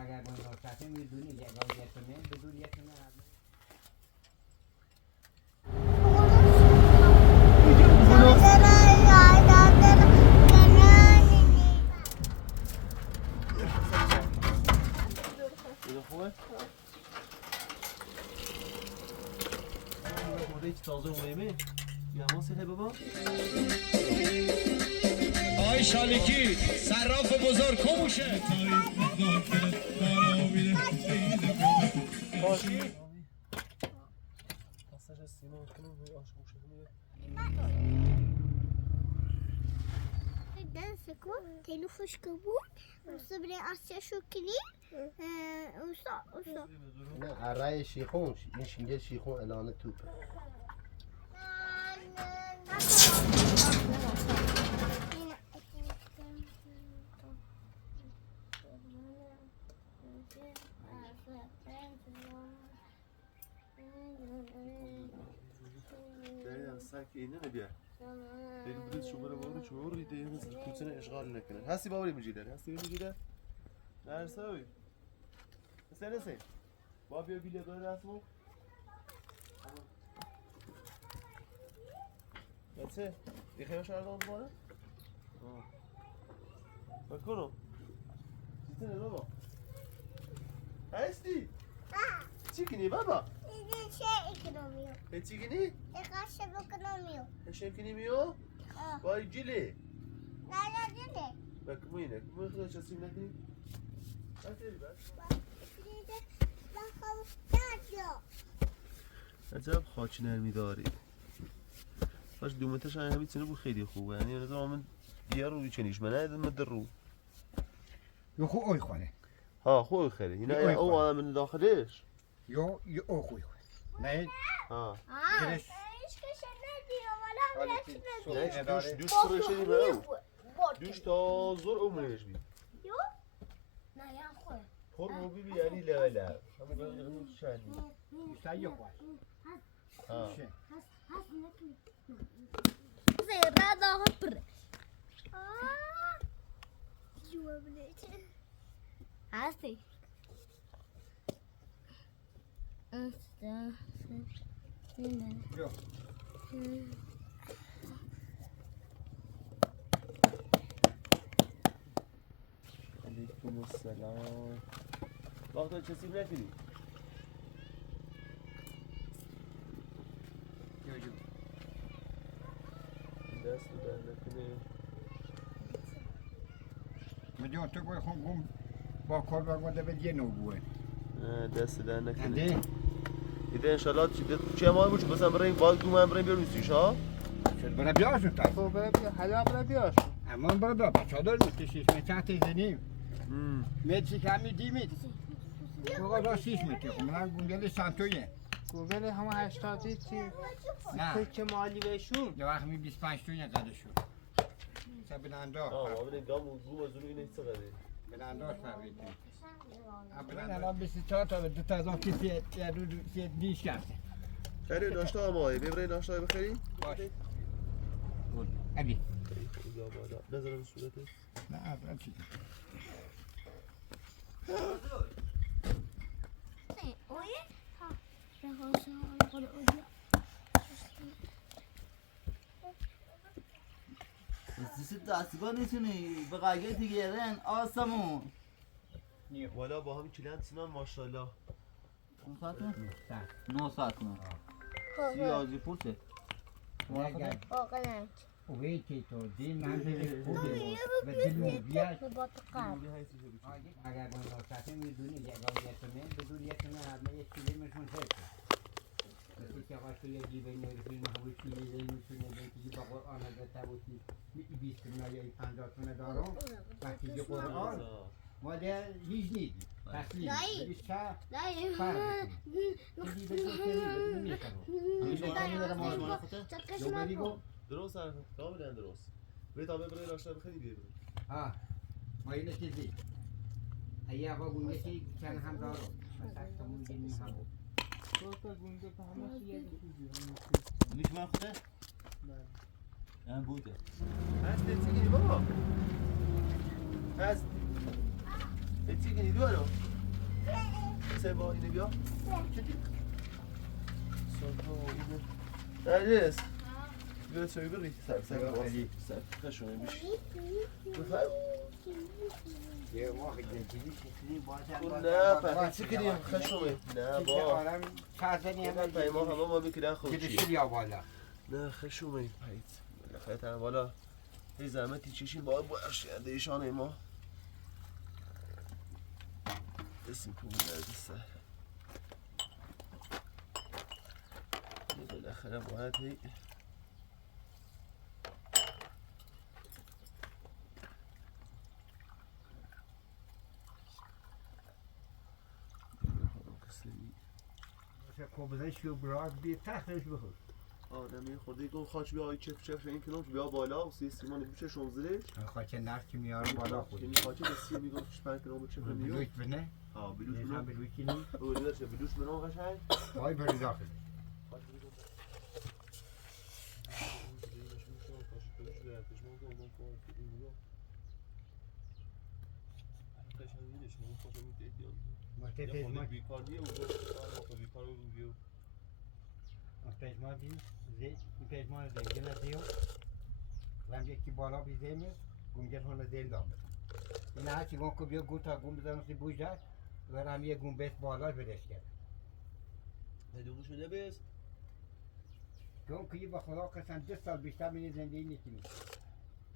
اگر من راستن میدونی یه گاویتونه بدون یه تونه خوبه؟ هیچ تازه مهمه یا ما سه بابا آی شالیکی صراف بزرگ کموشه باشی دستش از سیما کنم روی آشموشه دنسكو تلوفش كبون وصبري أرسيا شو كلي وصا نه ارای شیخون این شینگل شیخون الان توپه ساكي إننا بيع لأن بدرس شو مرة بقول شهور يدي مثل كل سنة إشغال لكن هسي باوري مجيدة هسي مجيدة لا نسوي بس أنا سين بابي أبي لي غير اسمه بس يخيل شو عرضان بنا بكونو جيتنا بابا هستي تيجي بابا هتيجي هشام ميو باي جيلي بك وينك مو خلاص اسيب لك عجب خاک نرمی داری باش دومتش همین سنه بود خیلی خوبه یعنی نظر من یه روی چنیش من ندیدم من در رو یو خو اوی خونه ها خوی خیلی اینا او آدم من داخلش یو او خوی نه ها درش دوش فرشی به او دوش تا زور او منش بی نه یا خوی پر مو بی یعنی لا لا همون قرن شانی سایه خواه ها زيرا ده هبر شو بنيت عاسي جو علیکم السلام وقتا چه سیب نکنی؟ جو دست در نکنه میدون تو گوی خون گم با کار برگوده به یه نوبوه دست در نکنه انده ایده انشالله چه ماه بود بسن برای باز دو من برای بیارم نیستیش ها؟ شد برای بیاشون تایی خب برای بیا حالا برای بیاش اما برای بیا بچه دار میتشیش میتن تیزنیم میتشی کمی دیمید بقا را 6 متر خب من گونگل سانتویه گوگل همه 80 چی نه که مالی بهشون یه وقت می 25 توی زده شد سه بلنداخ آه ببین گام و گوم از اون اینه چه قدره بلنداخ فرقی کنید بلند الان 24 تا به 2 تا از آن کسی یه رو دیش کرده خیلی ناشتا هم آقای ببرای ناشتا بخری؟ باش بود ابی یا بالا نظرم صورتش نه اول چی سیست دستگاه نیستونی به قیه دیگرن آسمون والا با هم کلند سینان ماشاءالله 500 نه 900 نه سیازی پرسه اوی که تو دی منزل خوبه و دل بیاد اگر من راستن میدونی یه گاویتونه بدون یه تونه همه یه چیلی میشون هست مثل که آقا توی جیبه نرفین همون چیلی میتونه بگی با قرآن البته بودی 20 تونه یا 50 تونه دارم وقتی که قرآن مال هیچ نیدی تسلیم بگی شا فرق بکنی بگی بگی درست هم کاملا درست به تا ببرای ناشتا بخری بیارم ها ما اینه چیزی اگه آقا گونگشی چند هم دارم مثلا تمون گیرمی هم بود دو تا گونده به همه یه چیزی میش من خوده؟ این بوده هست تیگی بابا هست تیگی دو رو حسین با اینه بیا سلطان اینه نرگس بیا چایی بری سر خشونه میشی بخیر یه ماه گنجیدی چیزی باشن نه فقط چی کنیم خشونه نه با آرام چهزنی همه ما همه ما میکنن خوشی گرشیل یا بالا نه خشونه پایید بالاخره تن بالا هی زحمتی چشیم باید برشنده ایشانه ما اسم تو نرگسه بالاخره باید هی کوبزش رو براد بی تحتش بخور آدمی خورده گم خاچ بیا چپ چپ این کنم بیا بالا و سی سیمان بوچه شونزره خاچه نفت که میاره بالا خود یعنی خاچه به سی میگم 5 کنم چپ میو بلوش بنه ها بلوش هم منو بلوش کنی اول چه بلوش منو قشنگ وای بری داخل پژمان بی زی پژمان زنگی ندیو رم یکی بالا بی زمین گمجن هون زیل دامه این هرچی گم کو بیا گوتا گم بزنم سی بوجه و رم یه گم بیت بالا بدش کرد ندیو شده بس گم کی با خدا قسم 2 سال بیشتر من زندگی نکنی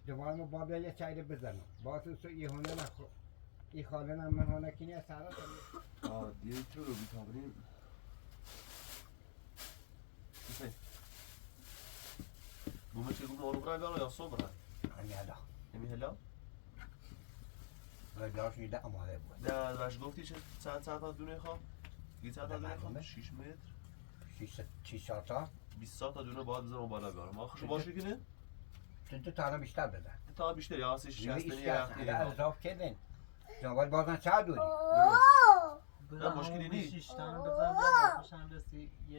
دوباره ما بابا یه چای بزنم با تو یه هونه نخو این خاله من هونه کنی از سرا دیگه تو رو بیتابریم گومه چه گومه آروم رای بیاره یا صبح رای؟ همیالا هلا؟ و داشت میده اماده بود نه باش گفتی چه چند ساعت از دونه خواه؟ 20 ساعت از دونه خواه؟ 6 متر 6 ساعت 20 ساعت از دونه باید بزنم بالا بیارم ما خوشو باشه کنه؟ تو تا بیشتر بزن تا بیشتر یا هستش شستنی یه یا وقتی از اضاف کردن جواب بازن چه دوری نه مشکلی نیست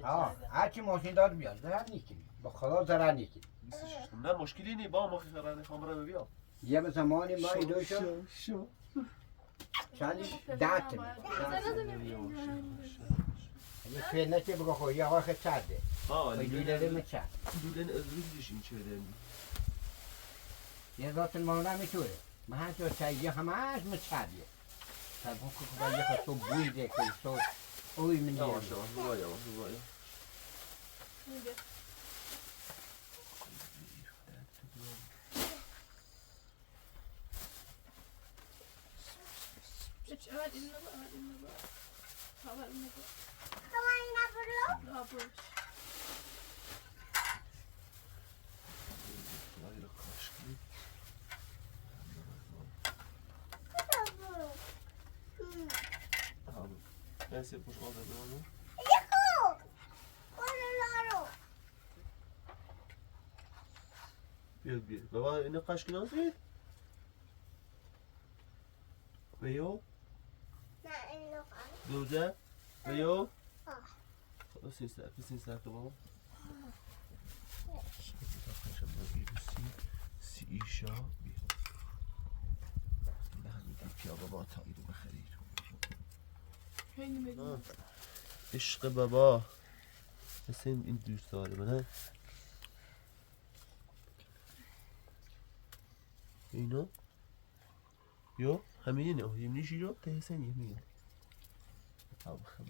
ها هرچی ماشین دار بیاد ضرر نیکنی با خدا ضرر نیکنی 26 نه مشکلی نیست با ما خیلی خبره ببیا یه زمانی ما ایدو شو چندی 10 تن یه فیلنه که بگو خوی یه آخه چرده ایدو داره مچرد دولن ازریدش این چه داریم یه ذات المونه میتوره من هر جا چاییه همهش مچردیه سرگون که خدا یه خود تو بویده که تو اوی من یواش دیگه یواش ببایا ببایا Neyse boş kaldı onu. Bir. Baba ne kaç kilo aldı? Ve yo? Doze? Ve yo? Sin sert baba. سی ایشا نه میگم بیا بابا تایید بخرید عشق بابا مثل این دوست داره من اینو یو همینه نه یمنیشی رو ته سن یمینه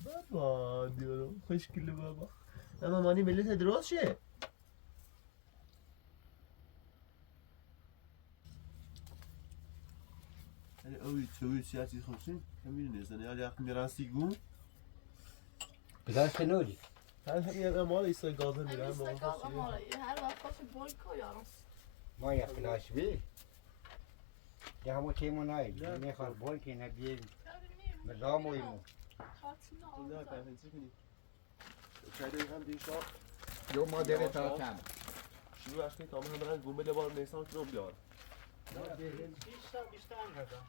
بابا دیارم خوشگله بابا اما مانی ملت درست شه اوی توی سیاسی خمسین همین نیست نه علی میرانسی گم بذار سنوری همین مال ایسای گازه میرن ما هر وقت خوش بانکو یارم ما یه فلاش بی یه همون تیمو نایی میخواد بول که نبیه مزام و ایمو نه فهمیدی کنی چای هم دیشا یو مادر تا کم شروع از که تمام هم برن گم بده بار نیسان کنم بیار بیشتر نزن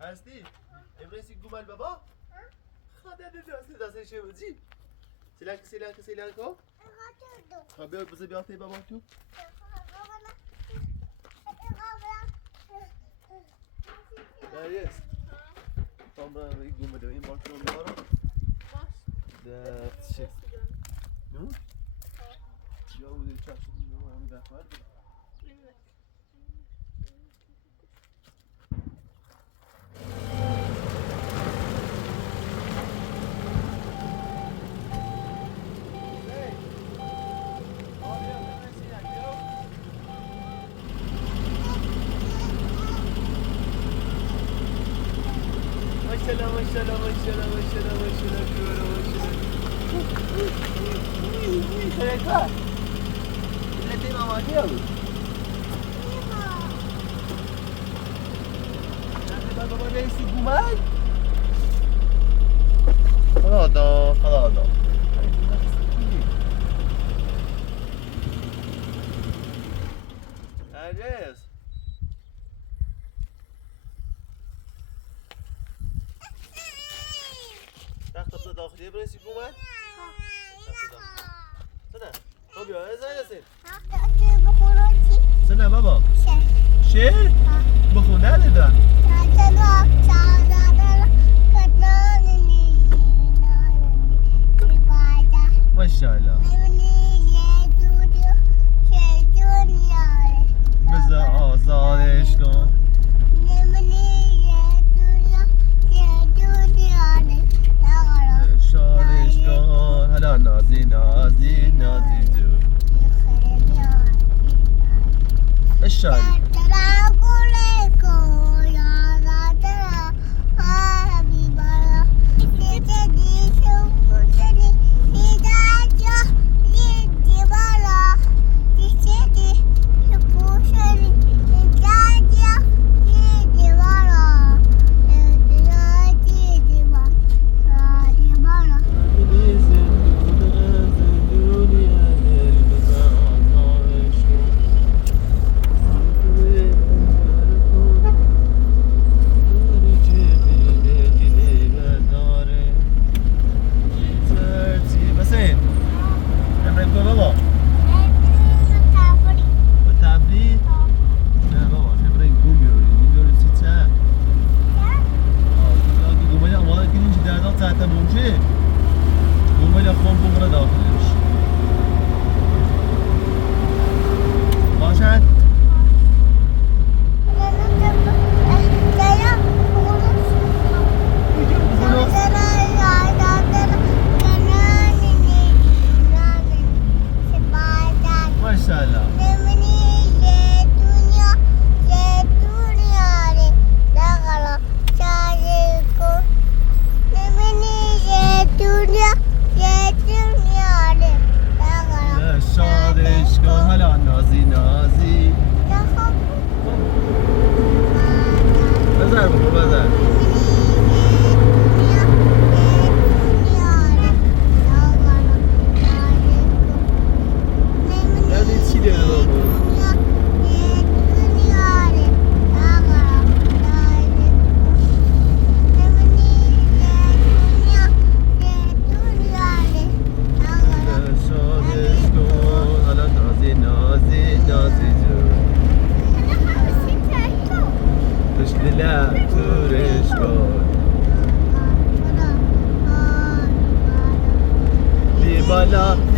هستی؟ امروزی گم بابا؟ خدا نداشته دست چه بودی؟ سیلانکا خب بیا بذار بیاته بابا تو دریس tam ben bir gün böyle bakıyorum var. That's shit. Ne? Ya bu da çarşı bir defa var. Maşallah Sereka. Milletin amacı ya bu. Nerede baba neyse gumay? Hala. Nerede? تخت داخلی برسی گومن؟ سنه خب یا ازای سنه بابا شیر؟ بخونه ندیدن ماشاءالله بذار آزادش کن شادش کن هلا نازی جو اشاری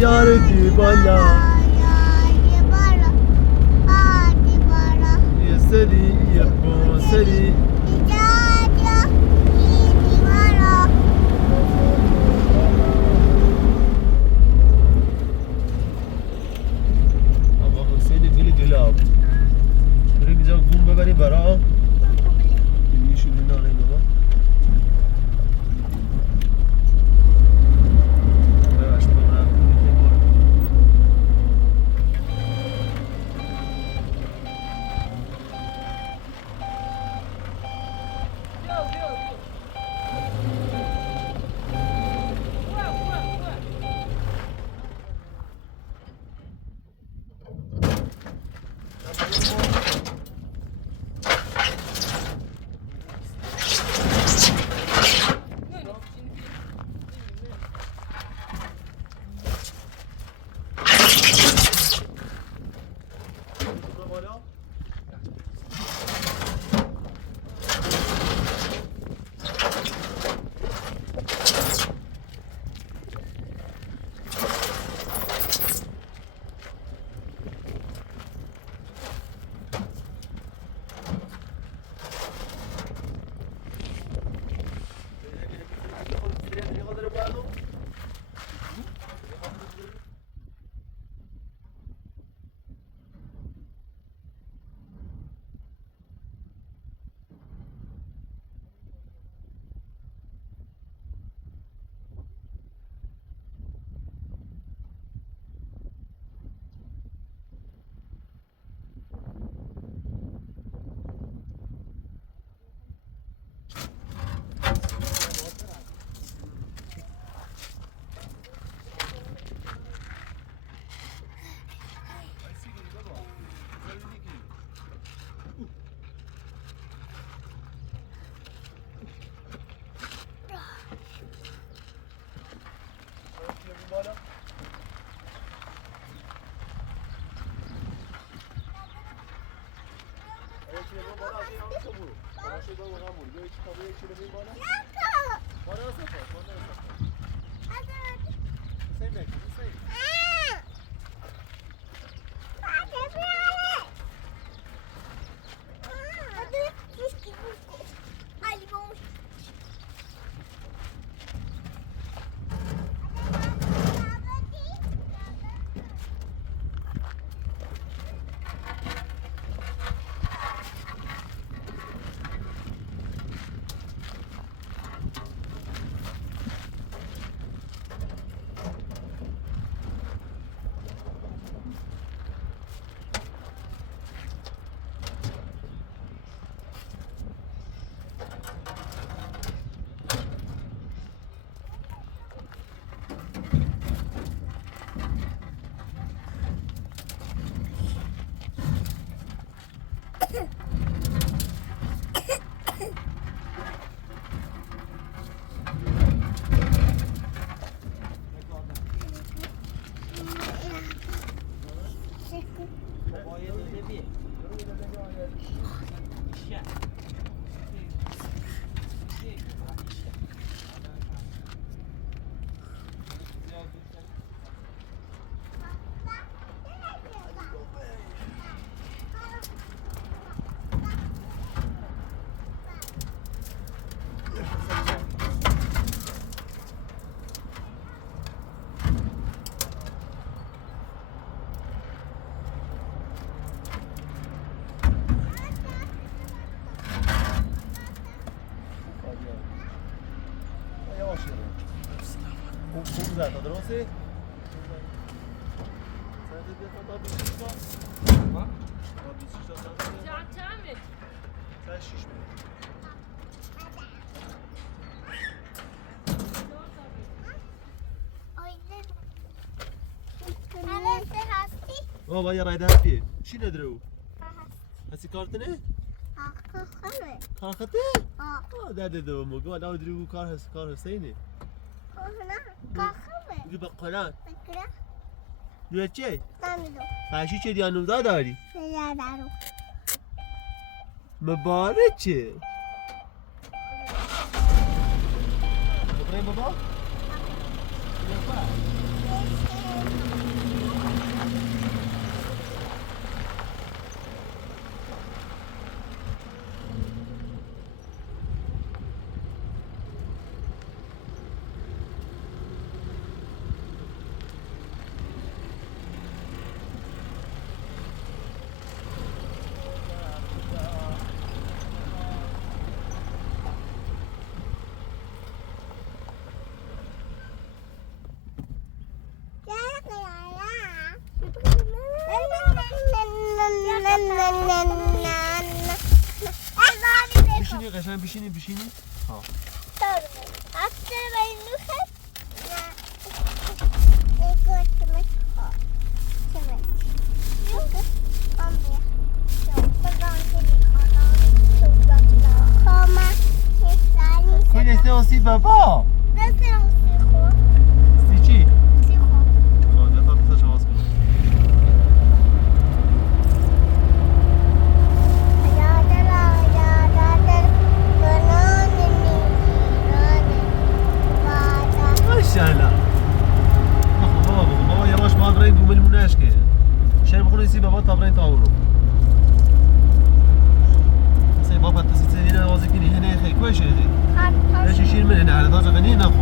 Yar dibala Yeseri yapma seri Ama Hüseyin'i gülü abi Böyle güzel kum biberi var ha Şimdi şu günü arayın baba با غمون بیا چی کابه چی رو بالا بالا سفر سیم نکن سیم خوب زد درسته؟ بابا یه رایده هستی چی نداره او؟ هستی کارتنه؟ کار خطه؟ درد دو موگو آدم داری او کار هسته اینه بگی با قرآن دوید چه؟ فرشی چه دیانوزا داری؟ مبارک چه؟ بخوریم بابا؟ بشینی قشنگ بشینی ها این است اسی بابا سی چی؟ خب تا بسا شما کنم ماشاءالله بابا یواش ما برای گوملمونش که شهر بخونه سی بابا تا برای تاورو سی بابا تسی اینه نوازی کنی هنه خیلی کوی شدی ليش يشيل من هنا على درجة غنية ناخذ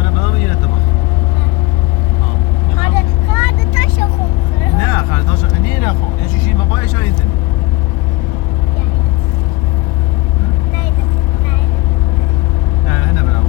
هنا بنام ينا تبع هذا تشخو لا خالد درجة غنية ناخذ ليش يشيل مبايا شو ينتن هنا بنام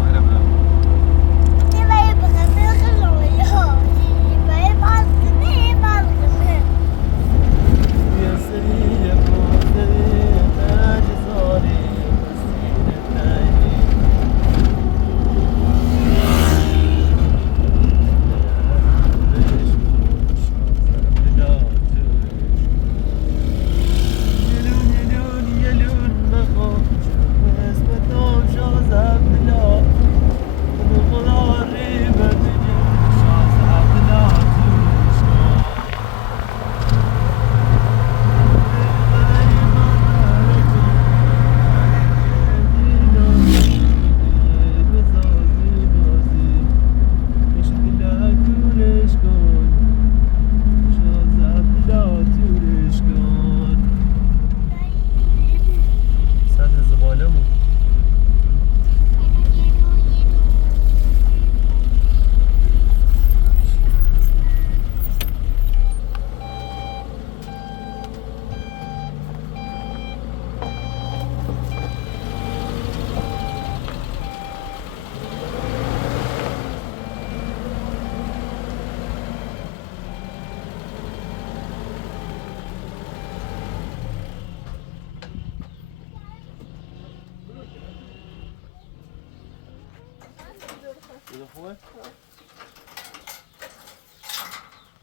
این خوبه؟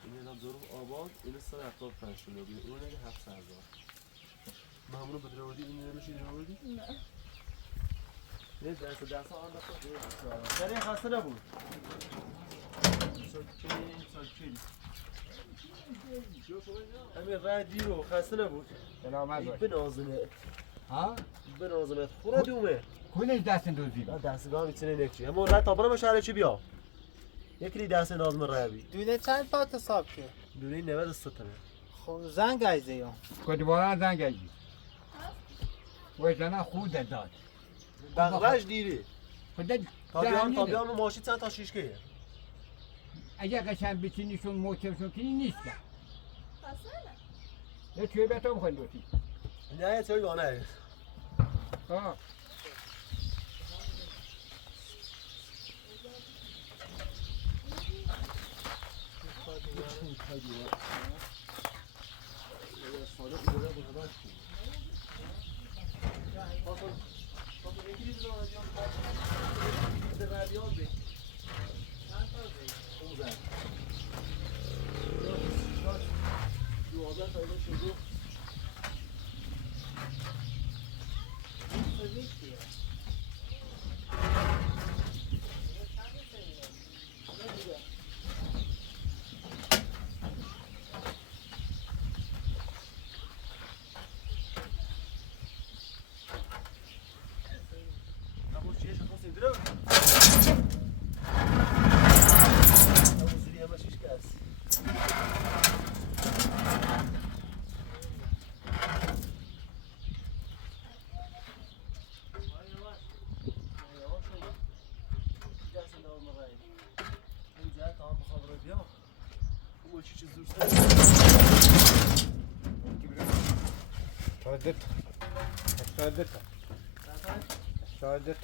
این هم ظروف آباد این سر 75 کیلو بیه اون دیگه 700,000 مامونو بدرودی این نمیشه درودی؟ نه نه دست آن دست سری خسته نبود ساکین همین راه دیرو خسته نبود سلامت باش بنازنه ها بنازنه خورا دومه کلش دست دوزی دستگاه میتونه نکچی اما راه تا برم شهر چی بیا یکی دست نازم راه بی دوله چند پات حساب که دولی 90 ستنه خب زنگ ایزه یا کدوارا زنگ ایدی و زنه خود داد بغلش دیری خودت تا بیان اون ماشین چند تا شیشکه اگه قشنگ بچینیشون موترشون کنی نیست که پس یه چوی بهتون خواهی دوتی نه چه یا نه آه شاهدت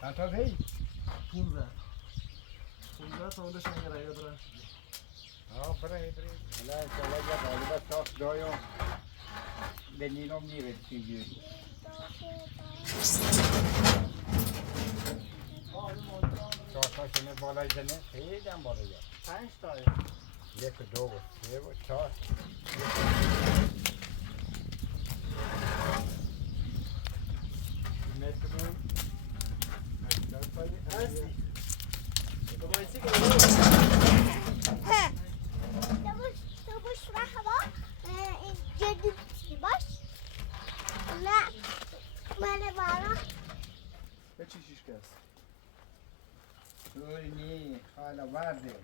چند تا هی؟ 15 تا اونده شنگه رایه برن برای حالا انشالله یه غالبه ساخت دایم به نیرم میرسیم شاخهاشونه بالای زنه خیلی هم بالایی 5 تا یک دو و سه و چهار مترون تو باش و هوا جدی باش نه من بارا به چی شیشکه است؟ طوری نی حالا ورده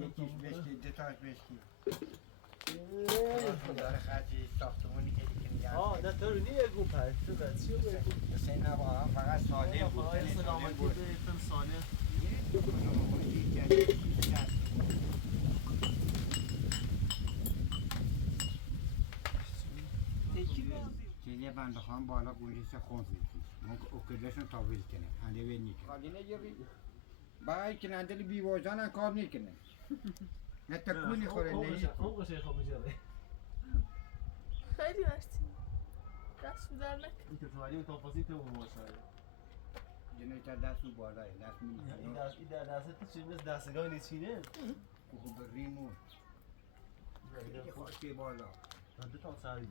یکیش بشکی دوتاش بشکی داره خرچی ساختمونی که دیگه میگن نه تو رو نیه گون پس تو بس چی بگو؟ مثل این نبا هم فقط ساده بود آقای سلامتی به فیلم ساله چیزی بنده خواهم بالا گوشش خون زیدی ممکن اکدشون تاویل کنه هنده وی نیکنه خالی نگیری باید کننده بیوازان هم کار نیکنه نه تکونی خوره نیست خوب باشه خوب میشه خیلی مرسی دست در نکن این که تو اون تافاسی تو اون باشه جنوی تا دست رو بالای دست میکنه این در دست چی مثل دستگاه نیچینه خوب ریمون خیلی خوشی بالا دو تا سری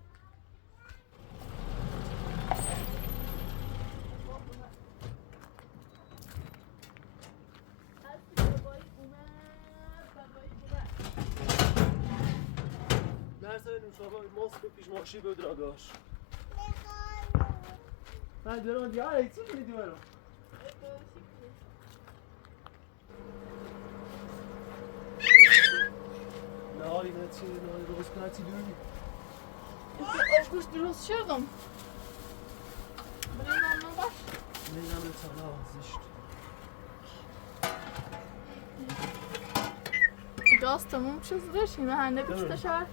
درسای نوشابه ماسک و پیشماشی بود راگاش من دارم دیاره چی میدی برو نهاری نه چی نهاری روز کنه چی دونی آفگوش درست شدم بریم آنها باش نمیدونم سالا زشت گاز تموم شد زدش این هنده بیشتر شد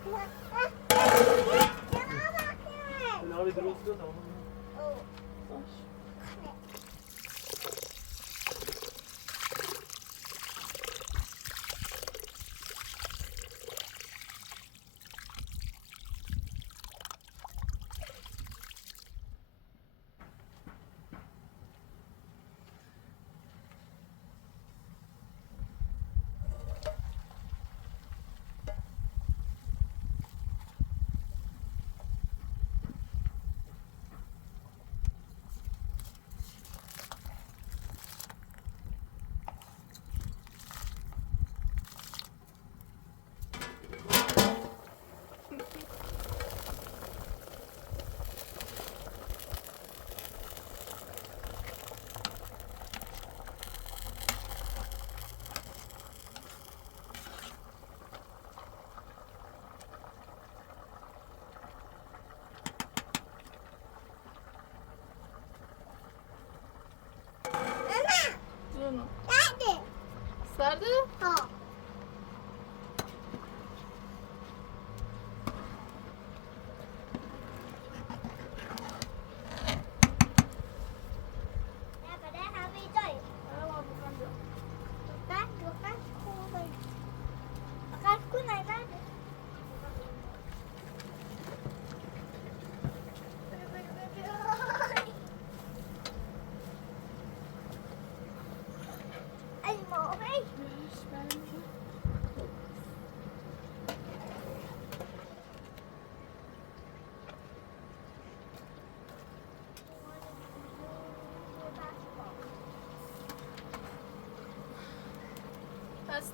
نهاری درست کنه باش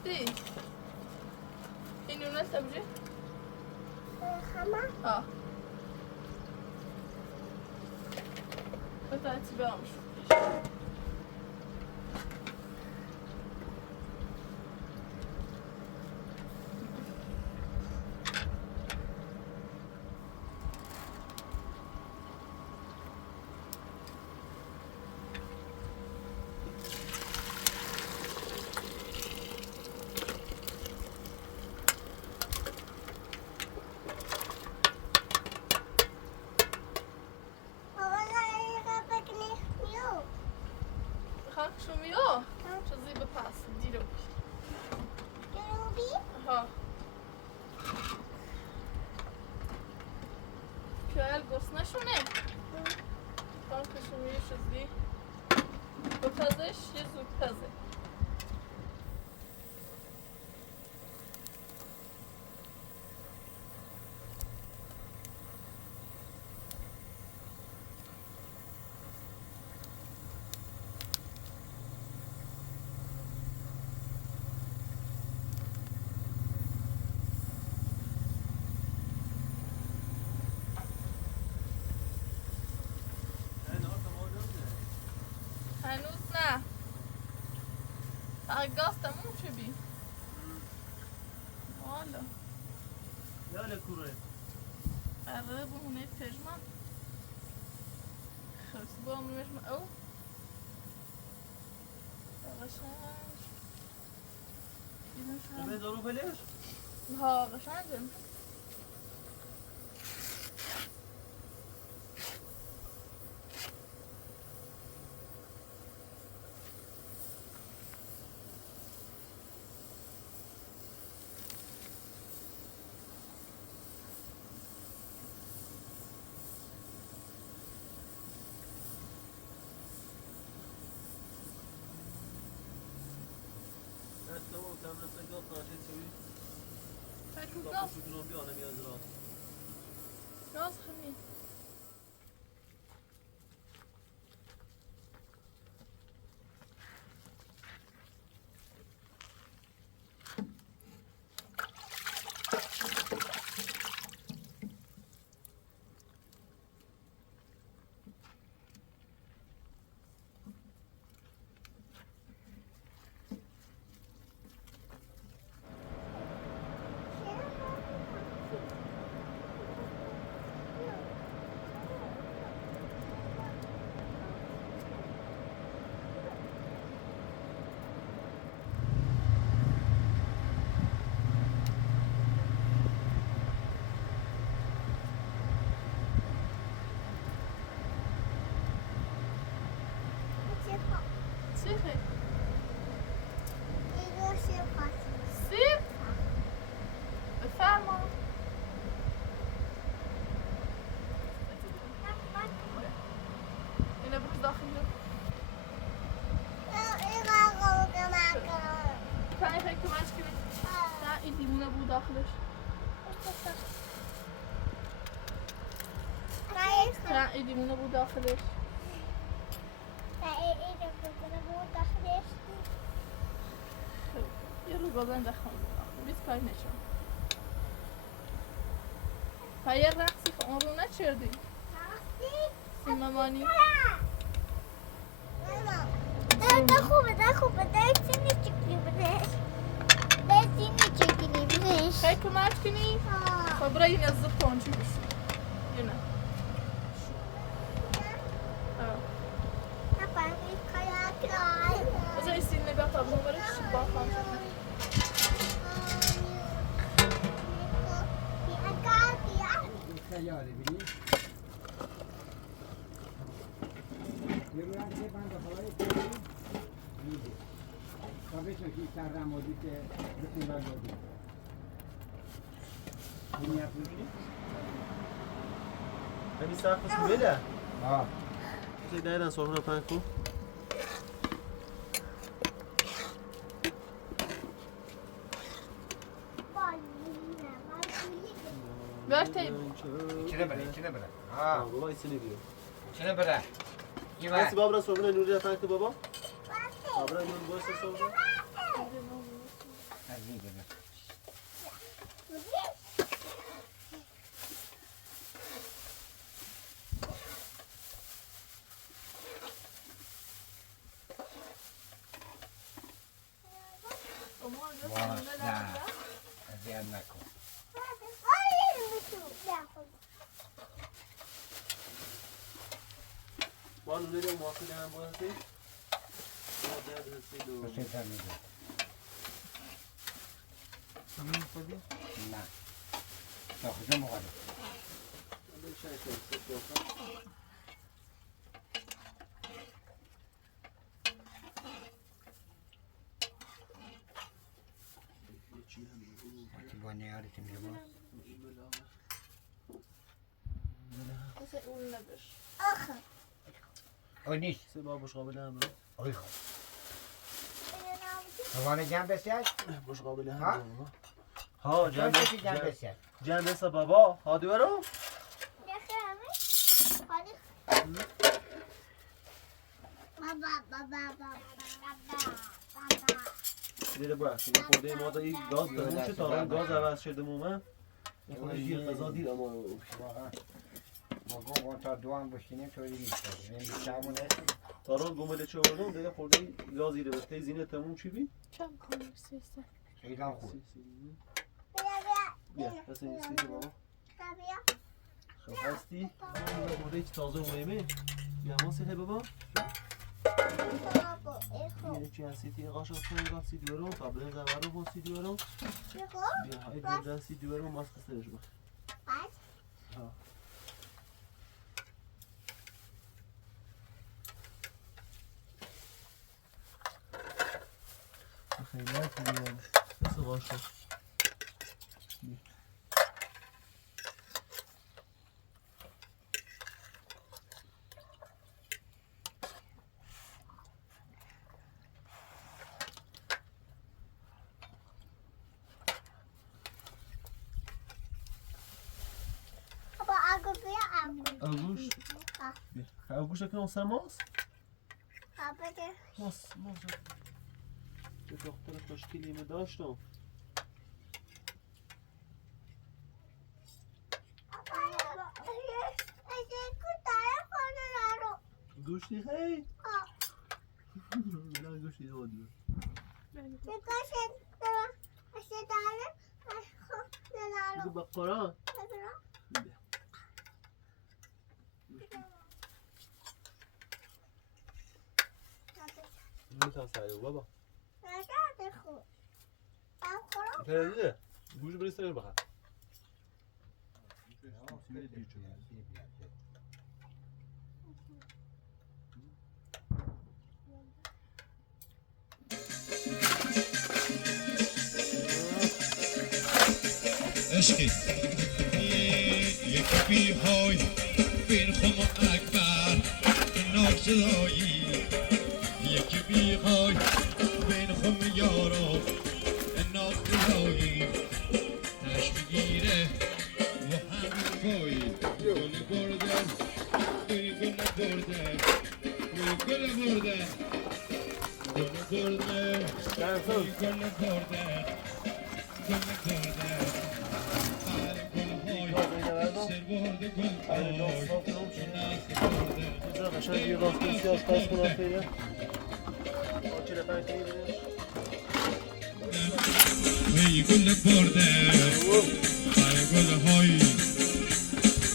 راستی اینو نسته بجه؟ همه آه بتاعتي بقى مش خاک شو میو چیزی بپاس دیرو ها کل گسنشونه خاک شو میو چیزی بپزش یه زود پزه هنوز نه فقط گاز تموم شو بی والا یاله کوره قراره بمونه پژمان خلص بمونه مجمع او قشنگ به دارو بلش ها قشنگم گاز خمید چیه سیب بفرما اینه بروز داخل جو پنی فکر کمش کنی نه این دیمونه بود داخلش نه این دیمونه بود داخلش یه رو گازن دخل بود داخل بیت کاری نشون پایر رقصی که اون رو نچردی سیممانی خیلی کمک کنی خب برای این از زب کنچی بشو یه نه بذار این سین نگاه تا بنو برش با خواهم شد سیاره بینی یه روی هم که بند بخواهی کنی میده تا بشن که سر رمادی که بسیم بر دادی این نیت بودی؟ همین سخت بسیم بله آه بسید دایرن سرخونه پنگ کن باش تاییم چنه بره آه بابا ایسینی بیو چنه بره این هستی بابرا سرخونه نوری پنگ کن بابا بابرا نور باشه سرخونه داریم موافق هم باشی مادر رسید و حسین تر میده همین خودی؟ نه تا کجا مقاله وقتی با نیارتیم یه باز مثل اون نداشت او نیست سه بابش قابل هم اوی خوب دوانه جمع بسیار باش قابل ها؟ هم ها جمع بسیار جمع بسا بابا هادی برو دیره باش این خورده ما دایی گاز دارم چه تا گاز عوض شده مومن این خورده دیر قضا دیر اما واقعا ما گم تا دو هم بشتینیم طوری نیست این بیشترمون هستیم تاران گمله چه بردم دیگه خورده گاز دیره بسته زینه تموم چی بی؟ چند کنم سیسته خیلی هم خوب بیا پس این سیتی بابا خب هستی؟ خورده ایچ تازه مهمه بیا ما سیخه بابا اینه چی هستی تی قاشق کنگاه سیدی برم قبل زمرو با سیدی برم بیا های دیگر سیدی برم ماسک سرش با ها خیلی خوبی هم بس قاشق آگوش بیا آگوش اکنون سماس ماس یه دختر خوشگلی می داشتم گوشتی هی نه گوشتی دو دیو دیگه بقران میتونم سریع بابا دیگه گوش بری سریع بخواه عشقی یک بی های بین خم و اکبر ناک جدایی یک بی های بین خم یارا ناک جدایی نش بگیره و همین پایی گل بردن گل بردن گل بردن گل بردن گل بردن اینجا قشنگ یه راستی سیاش پس کنم خیلی آچه رفنگ کنی ای گل برده ای گل های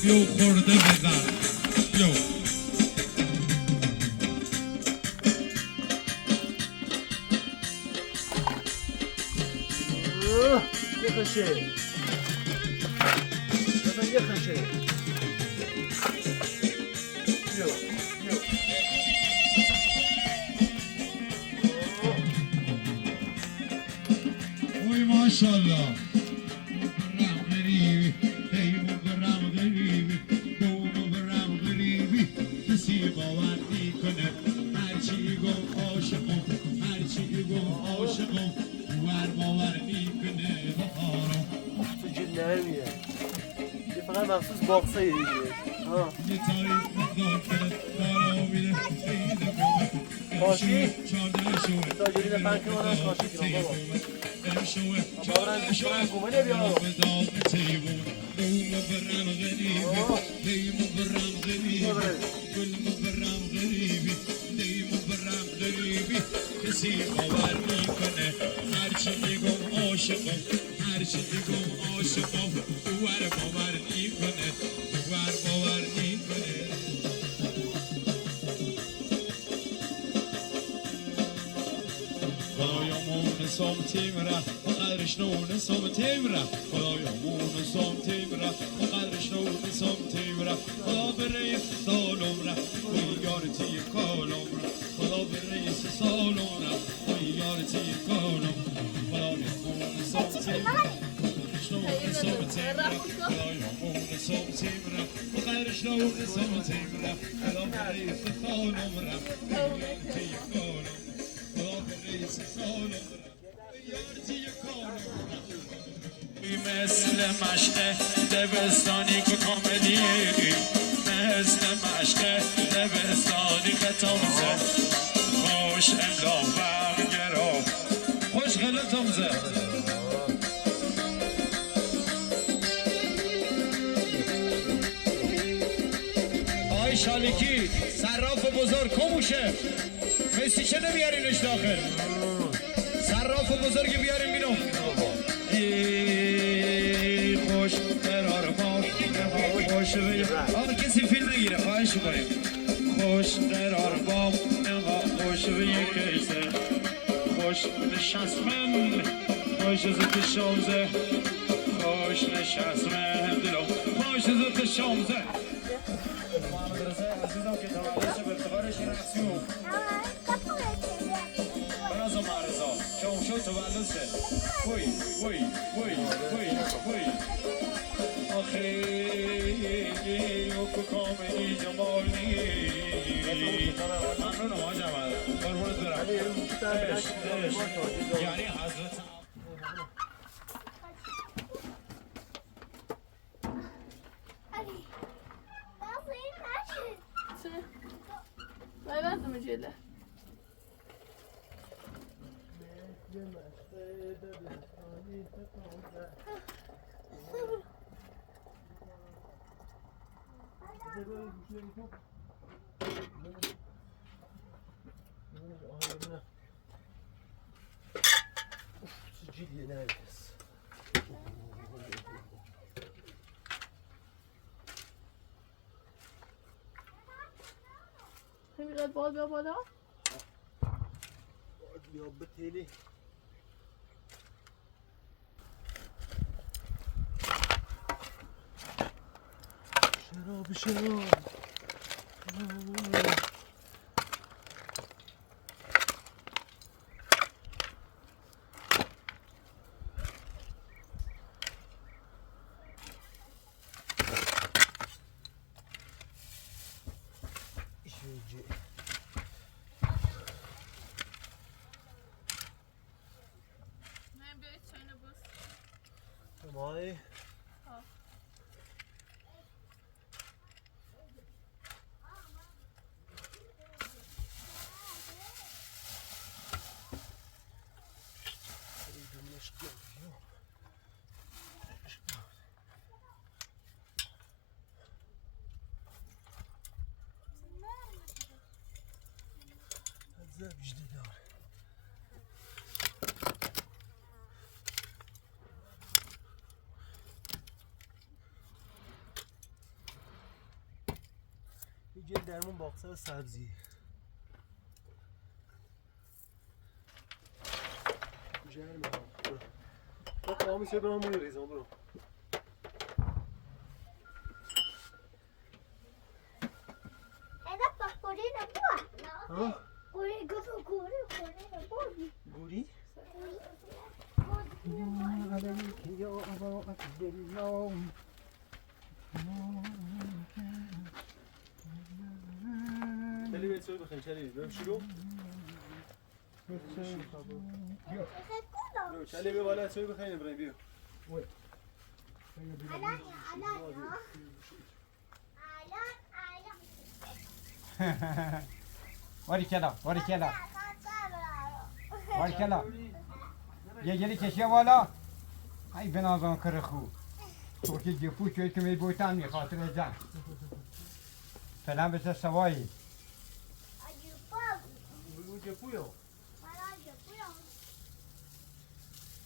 یو خورده بزن یو یه خشه بزن یه خشه یو یو وای ماشالله برم غریبی حیوان برم غریبی بوم برم غریبی کسی باور میکنه هرچی گفت عاشقم هرچی گفت عاشقم باور میکنه بخارم تو جیل نمیه یه فقط مخصوص باقصه یه دیگه ها یه تاریخ مقدار کنه کارا میره خیلی کاشی چارده شوه تا جوری نفنگ که مادم کاشی کنم بابا شوه بابا رنگ گومه نبیا بدام تیبون دوم برم غریبی دیمو برم غریبی گلمو برم غریبی دیمو برم غریبی کسی باور میکنه هرچی میگم عاشقم هرچی میگم عاشقم دوار باور میکنه دوار باور میکنه تیمره و قدرش نون سوم تیمره خدایا مون سوم تیمره و قدرش نون سوم تیمره خدا به رئیس سالم ره و یارتی کالم ره خدا به رئیس سالم ره و یارتی کالم خدا به مون سوم تیمره شنون سوم تیمره خدایا مون سوم تیمره و قدرش نون سوم تیمره خدا به رئیس سالم ره و یارتی کالم خدا به رئیس سالم ره یارتی کالم مثل مشق دبستانی که کامدی مثل مشق دبستانی که تامزه خوش املا برگرا خوش خیلی تامزه آی شالکی صراف بزرگ کموشه میسی چه نمیارینش داخل صراف بزرگ بیاریم بیرون خوش قرار ما خوش آقا کسی فیلم نگیره خواهش میکنیم خوش قرار با خوش به یک کیسه خوش نشست من خوش زد شامزه خوش نشست من دلو خوش زد شامزه محمد رضا عزیزم که تولدش به افتخارش این رسیوم برازا معرضا شما شو تولد شه وی وی وی وی وی آخی اوکو کاملی جمالی ممنونم ها جمال قربونت برم یعنی حضرت Vai ver do Medilha. می‌خواد باز بیا بالا؟ یا بتیلی شراب مای جل درمون باقصه سبزی جرم برو تمامی سه برام موی ریزم برو اینا پاکوری نبود گوری گفت گوری نبود گوری؟ چلی بیت سوی بخیر چلی برم شروع چلی بیا بالا سوی بخیر ابراهیم بیا واری کلا واری کلا واری کلا یه گلی کشیه بالا ای بنازان کر خوب تو که جفو شوید که می بوتن می خاطر زن فلان بسه سوایی بگو جفویو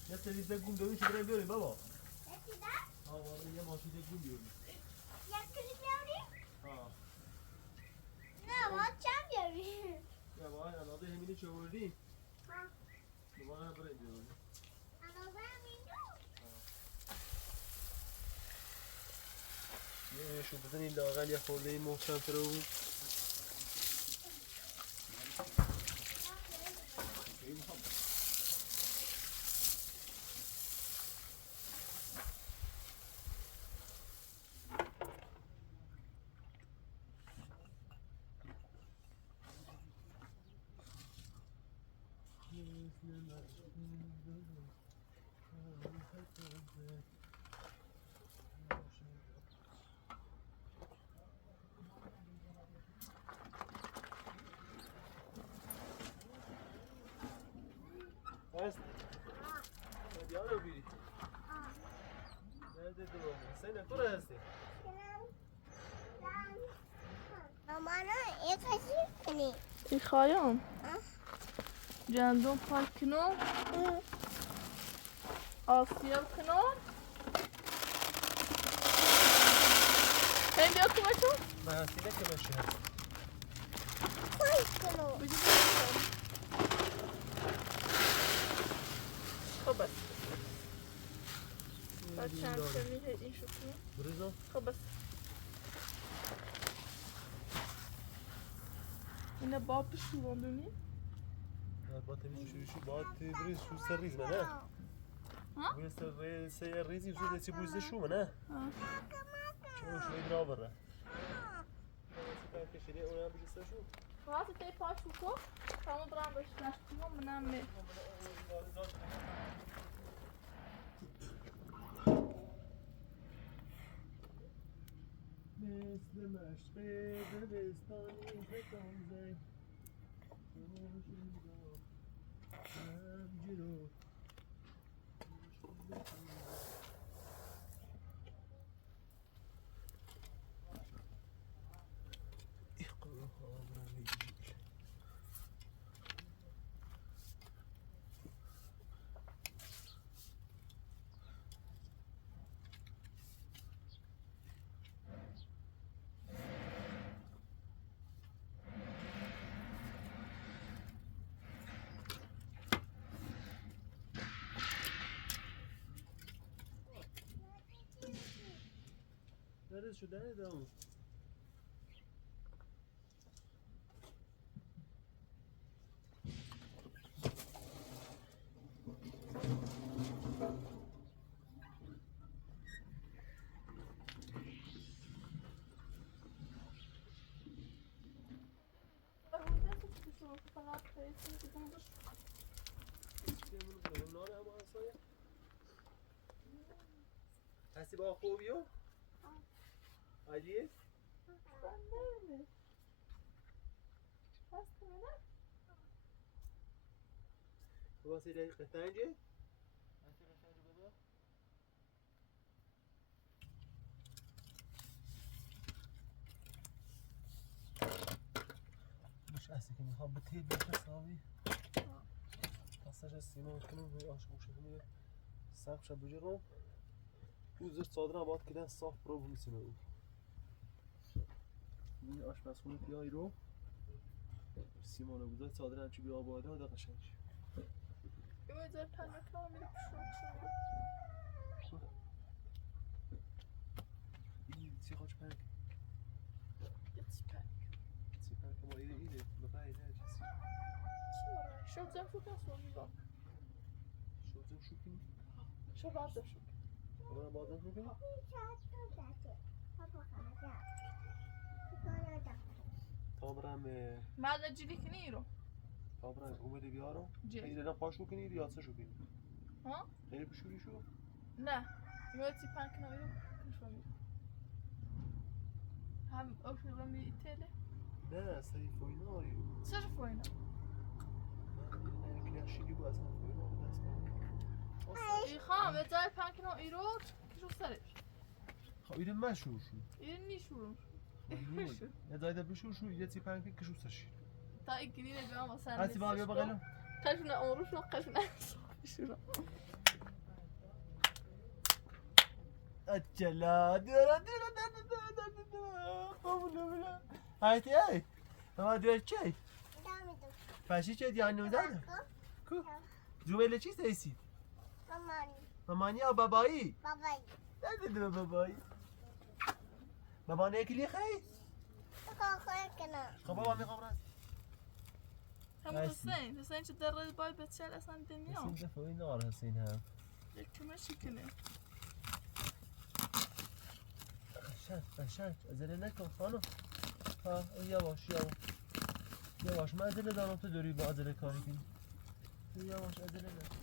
یه سری زگون داریم چه بریم بیاریم بابا آه یه ماشین زگون بیاریم یا باید علاقه همینی چه بردیم دوباره هم بریم بیاریم شو بدن این لاغل یه خورده این محکم تره بود هست دیارو بیری nerede duralım sen ne kadar hasti مامانا این کشی کنی ای خایام گندم پاک کنم آسیاب کنم این بیا کمکم من هستی نه که باشی هست خوش کنو بجی بیا خب بس بعد چند کمی این شو کنم بریزم خب بس اینه باب بشورم ببینی با تمیز شو با بریز شو سر ریز منه ها؟ بوی سر ریزی شو دستی بویزده شو منه چون شو این را بره کشیده اونم بجی سر شو واسه تی پاک شو تمام برام بشنش کنم منم می مثل مشق دبستانی بکن زی جلو Nerede şu nerede ama? هستی با خوبیو؟ علیه؟ واسه دقیقه قطنجه؟ مش هستی که میخوام به تیل بکساوی پسش سیمان کنم روی آشموشه کنم سقف شب بجرم اوزش صادرم باید کدن صاف برو بمیسینه او این آشپزخونه پیایی رو سیمانه بوده صادرم چی بیا آباده و ده قشنگش یه پنج تا میره پشت این سی خوش پنگ یه سی پنگ که ما ایده بقیه ایده چیزی شو زم شو کسو میگم شوزم شو کنی؟ شو بازم شو اما بادم شو کنی؟ تا برم بعد جلی کنی رو تا برم اومده بیارم جلی ایده نه پاش شو کنی یا سه شو کنی؟ ها؟ ایده بشوری شو؟ نه یوتی پنک نمیرو کشو میرو هم اوش رو می ایتاله نه سری فوینایی سر فوینا نه کلاشی بود اصلا فوینا بود ای خام به جای پنک نو ایرو کشو سرش خب ایده مشور شو این نیشورم نه دایده بشور شو یه تی پنگ کشو سرشی تا این گنینه بیام واسه هستی با بیا بغلم قشنه اونروش رو قشنه شورا اچلا دیرا قبول بلا هایتی ای ما دیار چی پاشی چه دیار نوزاد کو جوبله چی سیسی مامانی یا بابایی بابایی نه بابایی بابا ناكل يا خي خب بابا میخوام راست هم حسین چه در رای بای بچه اصلا دنیا حسین دفعه نار حسین هم یک کمه شکنه قشنگ عجله نکن خانم ها یواش یواش من عجله دارم تو داری با عجله کاری کنی یواش عجله نکن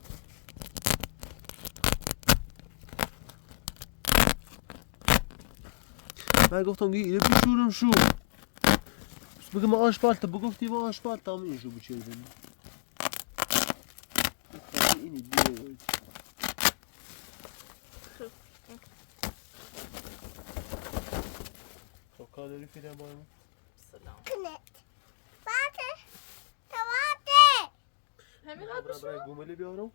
من گفتم اینو بشورم شو بس بگم آشپالتا بگفتی با آشپالتا هم اینشو بچیر بینی اینی دیگه کار داری فیلم بایم؟ سلام همین قد بشو برای گوملی بیارم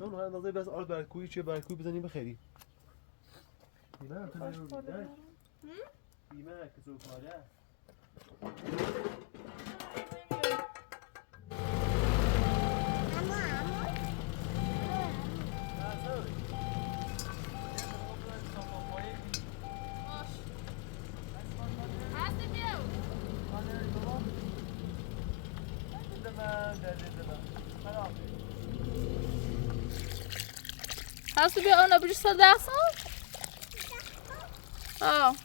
نه نه اندازه بس آرد برکوی چیه برکوی بزنیم بخری بیمه تو نیرو بیمه بیمه که تو کاره هستی بیا اون بریش سال 10 سال؟ آه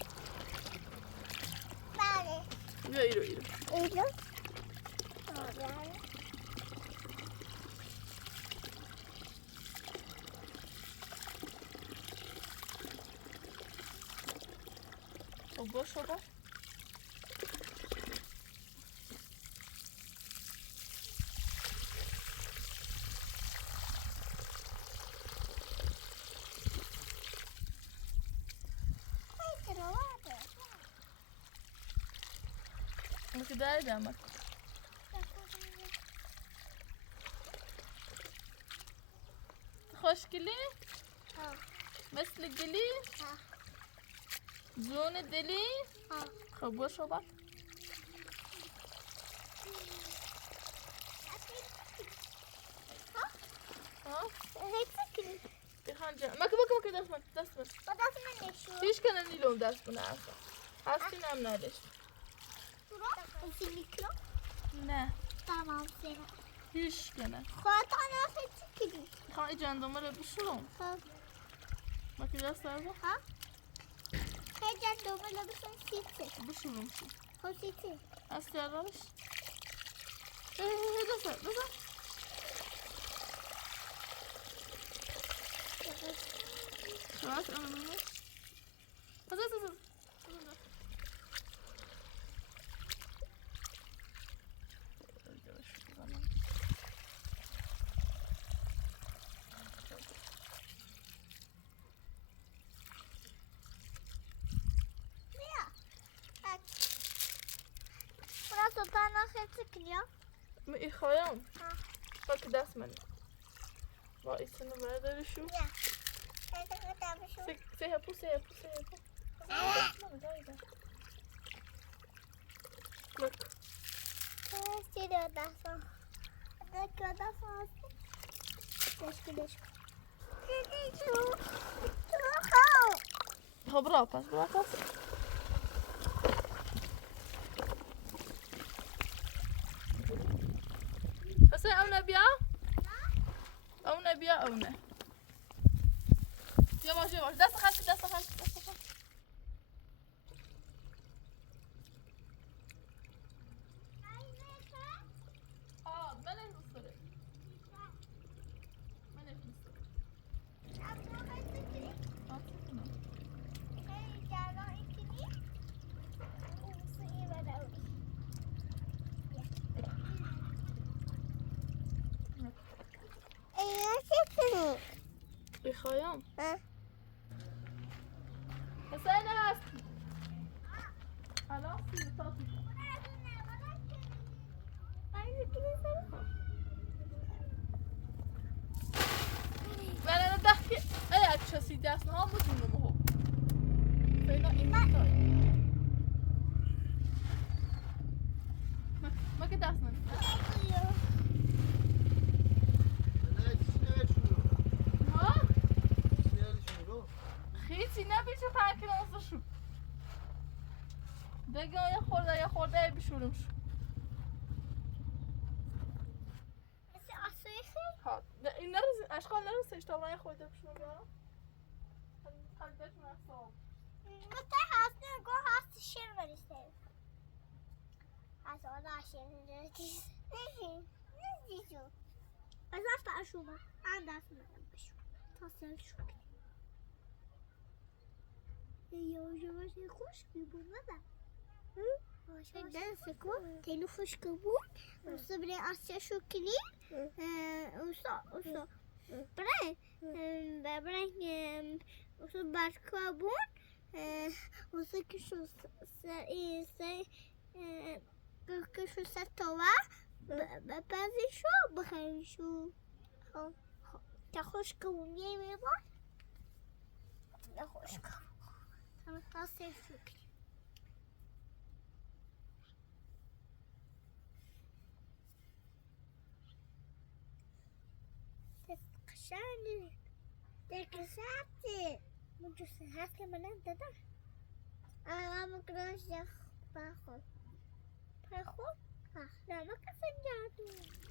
بیا ایرو باش بابا ممكن ده قدامك خوشگلی؟ مثل گلی؟ جون دلی؟ خب باش بابا مکه دست من هیچ کنه نیلوم دست من هستی نم نداشت نه تمام هیچ کنه خواهد آنها خیلی چی خواهی جندومه رو بشونم مکه دست دارم خیلی جندومه رو بشون سیچه بشونم شو خب سیچه هستی آرامش دست خلاص انا منه بس سلطانا خیلی کنیا می خواهم خاک دست منی با ایسانو برداری شو سه هپو بک سیده دستان دکه دستان دشکو خب برا پس بس اونه بیا اونه یواش دست خلق بخوایم حسین هست خلاص تاتی من انا دخي اي اكشسي داس ها متنمو هو فينا ايمتاي ما كده اسمع خیلی نبی چه فرقی نازه شو دیگه یه خورده بشورم شو. مثل آسوی خیلی ها این نرسید اشکال نرسید اشتباه یه خورده بشورم بیارم. خلبتون اصاب. مثل هست نگاه هست شیر بریسته از آن شیر نرسید نزدیشو از افت اشوما من دست میدم بشو تا سل شو یه باشه خوش بیبون ندم دست کن تینو خوش بود اوستا برای آسیا شو کنیم اوستا برای اوستا برکا بون اوستا کشو سر تاوه بپزیشو بخیرشو تا خوش کبون یه میبان تا خوش کبون تا سر شو کنیم قشنگه دیگه ساعتی مجلس هست که من داده اما کلاش جخ بخون نما کسی جادو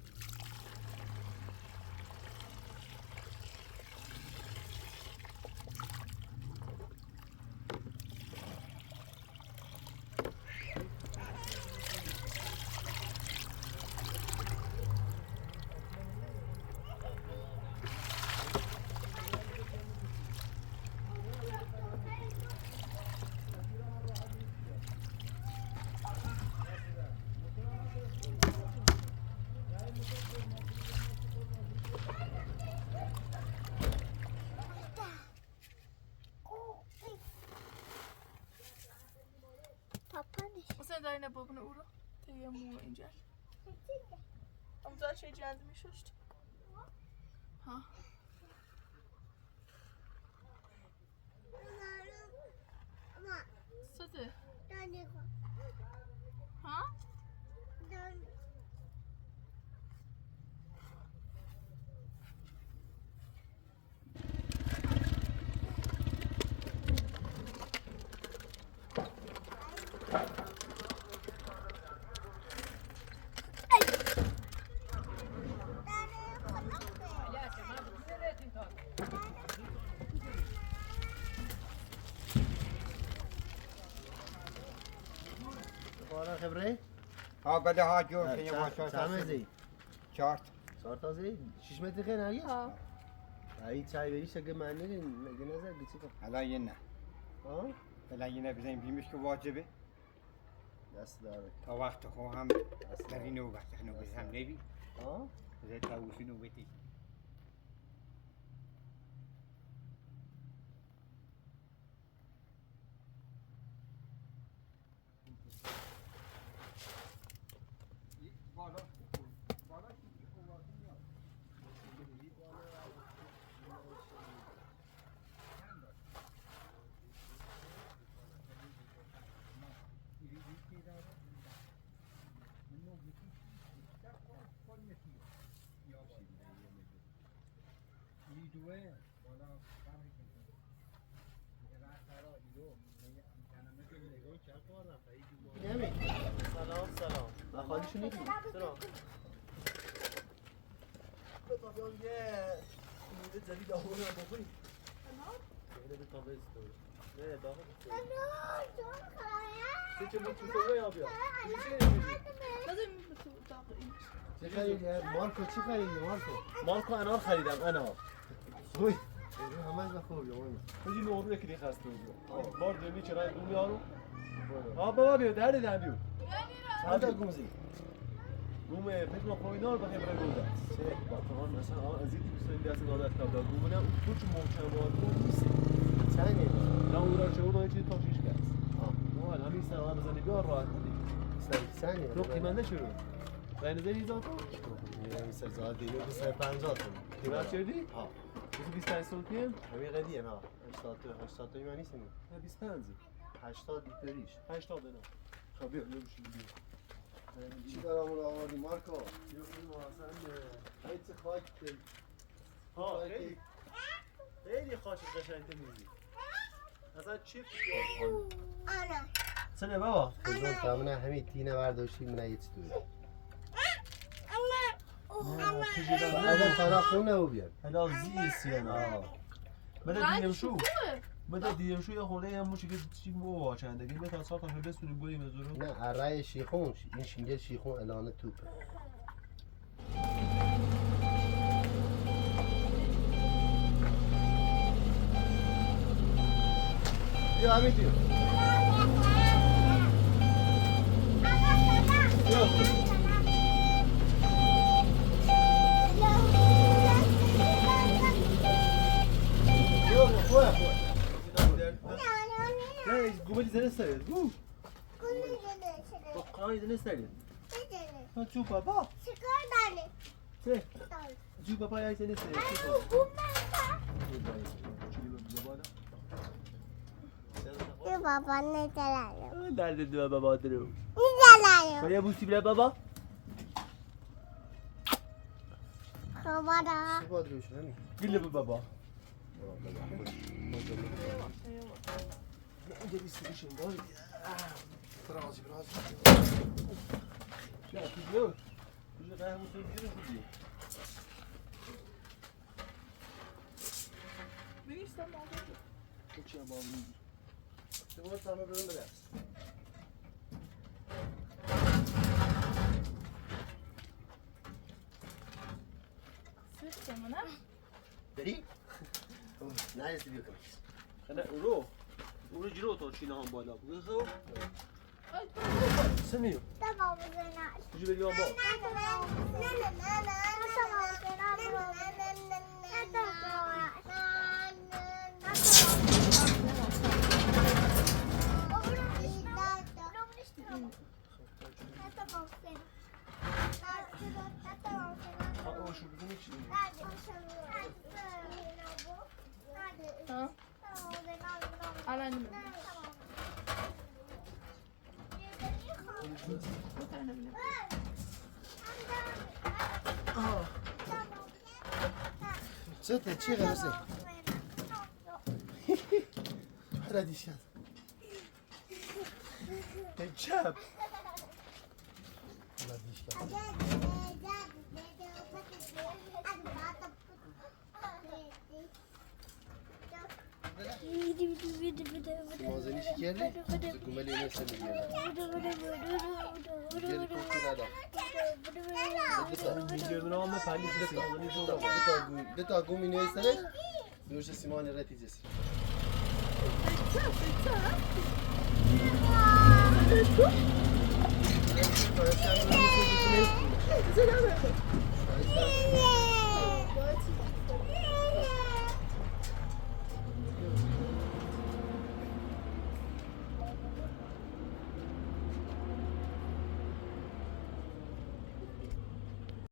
مثلا داری نبابن او رو تیه مو اینجا امضا چه جلد میشوشت ها سده ها بارا خبره؟ ها بده ها جور کنیم واسه چند متری؟ 4 تا زی؟ 6 متر خیلی نرگیز؟ ها ای چای بریش اگه من نگه نظر گیچی کن الان یه نه ها؟ الان یه نه بزنیم بیمش که واجبه دست داره تا وقت خو هم در این نوبت هم نبی ها؟ زي تاوسي نوبتي سلام من خالیشو میدونی سلام بطا بیان یه میده جدید آهونه رو بخونی اینه به تابه استوری نه داغه بستوری چه بود تو یا بیا چه خریدی؟ مارکو چی خریدی مارکو؟ مارکو انار خریدم انار خوی همه از خوب یه کجی نورو یکی دیگه خسته بود بار دمی چرا دومی یارو؟ ها بابا بیاد هر دیدم بیو هر گوزی گومه فکر کنم خوینا رو بخیم برای گوزه چه؟ واقعا مثلا از این بیست دست عادت کرده گومه نه اون تو چون محکم آدم نیست چنگه نه اون را چه اون چیزی تاشیش کرد نه همین سر بزنی بیار راحت سنگه تو قیمنده شروع به نظر ایزاد یه سر زاد دیگه 250 تومن قیمت چردی؟ ها 25 سال پیش همین قدیه نه 80 تومن نیست نه 25 80 لیتریش 80 نه خب بیا نمیشه چی دارم رو آوردی مارکو؟ یه خیلی محسن هیچ خاک دل ها خیلی خاک قشنگ میزی اصلا چیپ آره سنه بابا خودم تامنه همین تینه برداشتی منه یه چطوری آدم تارا خونه او بیاد هلا زیستی انا بده دیم شو بده دیم شو یا خورده هم موشی که چی مو چنده گیر بتا ساعت هم بسونیم بریم زورو نه ارای شیخون این شینگل شیخون الان توپه بیا همین دیو قومي زين السرير قاعد زين السرير شوف بابا سه شوف بابا يا زين السرير بابا نزلاله nerede diyor baba diyor نزلاله Kaya bu sibile baba بابا سپاد روش همین Gille bu baba اینجا بیستی بشین باری برازی Ya gidiyor Kuşu kaya bu sibile gidiyor Beni İstanbul'da oldu. Çok ya bağlı سپاد سامه برون بده Sırf sana. بری؟ نه یستی بیا کنم خنا اورو جلو تو شینا هم بالا بگو Ay, سمیو تمام زناش کجا بری بابا او شو بدونی چی Ha? Alan mı? Bir tane bile. چته چی غرسه؟ تو دیشان چپ مازنی چی کردی؟ گملی نسته میگیرد گل کوکی ندام میگردن ama پلی سیمانی جو دو تا گومی نیسترش دوش سیمان رتیجسی Selam.